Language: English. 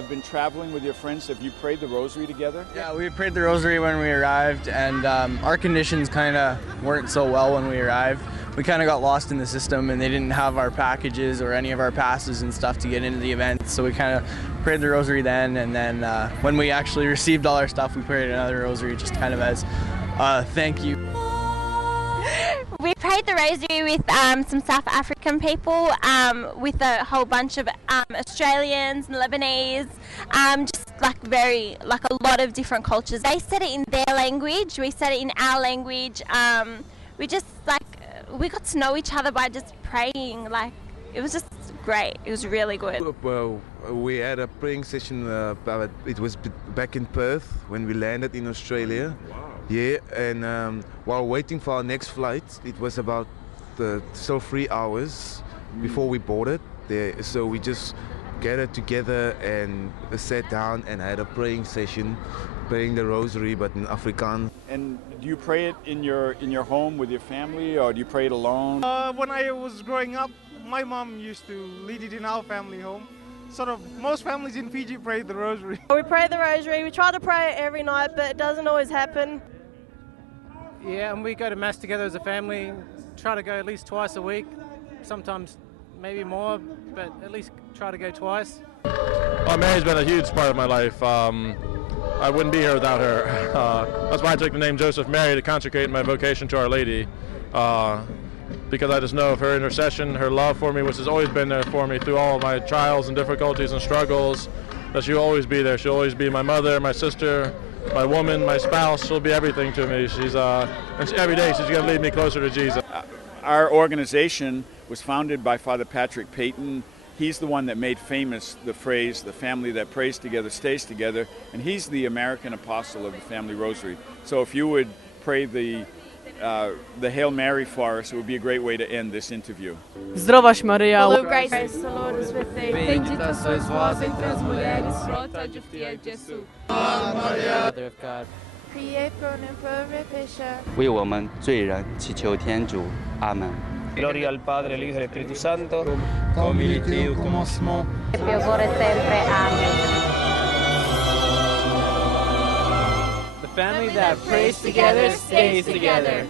have been traveling with your friends. Have you prayed the Rosary together? Yeah, we prayed the Rosary when we arrived, and our conditions kind of weren't so well when we arrived. We kind of got lost in the system, and they didn't have our packages or any of our passes and stuff to get into the event, so we kind of prayed the Rosary then, and then when we actually received all our stuff, we prayed another Rosary just kind of as thank you. We prayed the Rosary with some South African people, with a whole bunch of Australians and Lebanese, just like a lot of different cultures. They said it in their language, we said it in our language. We got to know each other by just praying. Like, it was just great. It was really good. Well, we had a praying session, it was back in Perth when we landed in Australia. Yeah, and while waiting for our next flight, it was about still 3 hours before we boarded there. So we just gathered together and sat down and had a praying session, praying the Rosary, but in Afrikaans. And do you pray it in your home with your family, or do you pray it alone? When I was growing up, my mom used to lead it in our family home. Sort of most families in Fiji pray the Rosary. We pray the Rosary. We try to pray it every night, but it doesn't always happen. Yeah, and we go to Mass together as a family, try to go at least twice a week, sometimes maybe more, but at least try to go twice. Well, Mary's been a huge part of my life. I wouldn't be here without her. That's why I took the name Joseph Mary, to consecrate my vocation to Our Lady, because I just know of her intercession, her love for me, which has always been there for me through all of my trials and difficulties and struggles, that she'll always be there. She'll always be my mother, my sister, my woman, my spouse. She'll be everything to me. And every day she's going to lead me closer to Jesus. Our organization was founded by Father Patrick Peyton. He's the one that made famous the phrase, "The family that prays together stays together," and he's the American apostle of the Family Rosary. So if you would pray the Hail Mary for us, it would be a great way to end this interview. Zdrowaś Maryja, Full of grace, the Lord is with thee. bendita sois vós entre as mulheres, de fiel Jesus. Mother of God. Priez pour nos pauvres pécheurs. 为我们罪人祈求天主，阿门。 Gloria al Padre, al Hijo y al Espíritu Santo. Comme il était au commencement. Et ora sempre. Amen. The family that prays together stays together.